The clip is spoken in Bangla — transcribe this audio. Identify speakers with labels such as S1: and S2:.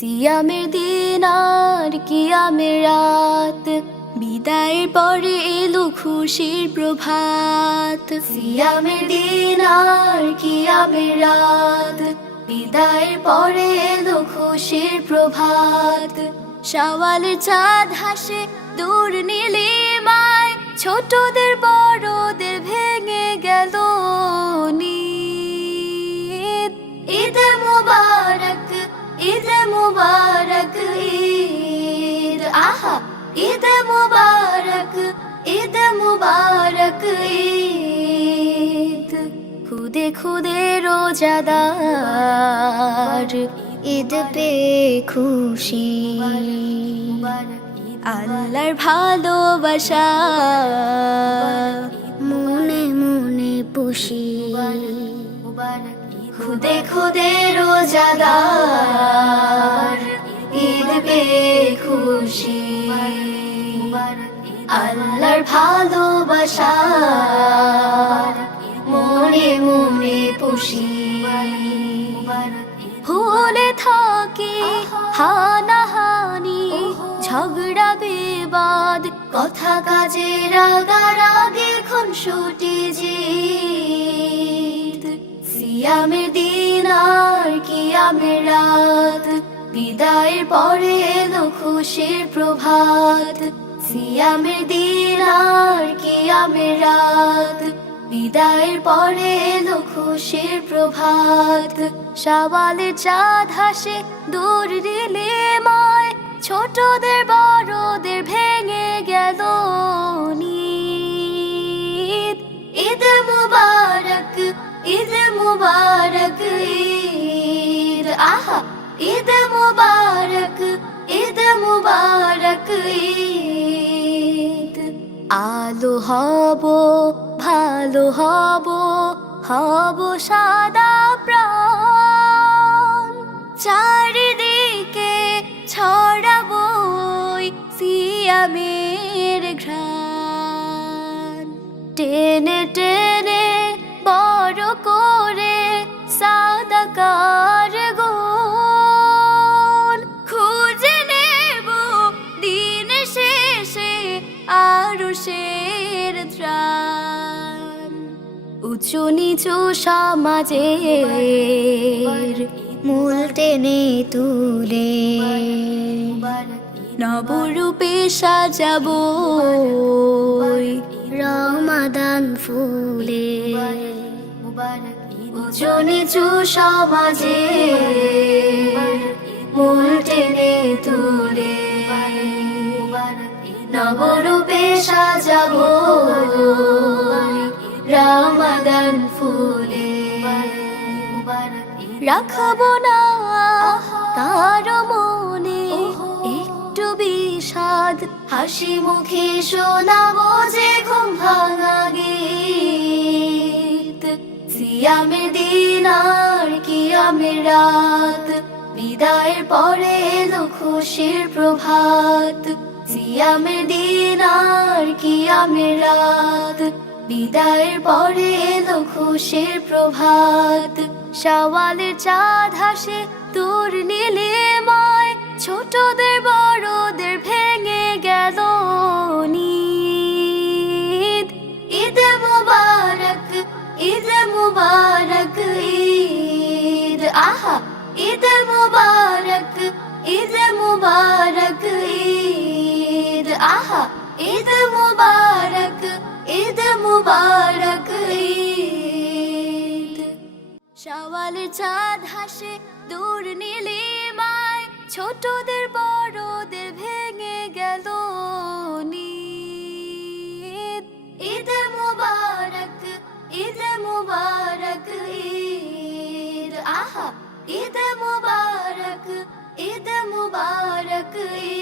S1: সিয়ামের দিন আর কিয়ামের রাত। বিদায়ের পরে এলো খুশির প্রভাত। সিয়ামের দিন আর কিয়ামের রাত। বিদায়ের পরে এলো খুশির প্রভাত। সওয়ালের চাঁদ হাসে দূর নীলিমায়। ছোটদের বড়দের মুবারক ঈদ আহা ঈদ মুবারক ঈদ মুবারক ঈদ খুদে খুদে রোজাদার ঈদ পে খুশি আল্লাহর ভালোবাসা মনে মনে পুষি খুদে খুদে রোজাদার, ঈদ পে খুশি। আল্লাহর ভালোবাসা মনে মনে পুষি ভুলে থাকি হানাহানি, ঝগড়া, বিবাদ, কথা কাজে রাগারাগি খুনসুটি জিদ রাত। বিদায়ের পরে এলো খুশির প্রভাত। সিয়ামের দিন আর কিয়ামের রাত। বিদায়ের পরে এলো খুশির প্রভাত। সওয়ালের চাঁদ হাসে দূর মায় ছোটদের বড়দের ভেঙে গেল মুবারক ঈদ মুবারক ঈদ আলো হব ভালো হব হব সাদা প্রাণ চারিদিকে ছড়াবো সিয়ামের ঘ্রাণ। টেনে টেনে বড় করে সাদা উঁচু নিচু সমাজের মূল টেনে তুলে। নবরূপে সাজাবো রমাদান ফুলে। উঁচু নিচু সমাজে মূল টেনে তুলে। নবরূপে সাজাবো রাখব না। তার মনে একটু বিষাদ। হাসি মুখে শোনাবো যে ঘুম ভাঙা গীত। সিয়ামের দিন আর কিয়ামের রাত। বিদায়ের পরে এলো খুশির প্রভাত। সিয়ামের দিন আর কিয়ামের রাত। বিদায়ের পরে খুশির প্রভাত সওয়ালের চাঁদ হাসে তোর নীলে মায় ছোটদের বড়দের ভেঙে গেল নিদ ঈদ মুবারক ঈদ মুবারক, ঈদ, আহা! ঈদ মুবারক ঈদ মুবারক, ঈদ, আহা! ঈদ মুবারক। ছোটদের, বড়দের ভেঙে গেল ঈদ মুবারক ঈদ মুবারক, ঈদ, আহা। ঈদ মুবারক ঈদ মুবারক, ঈদ।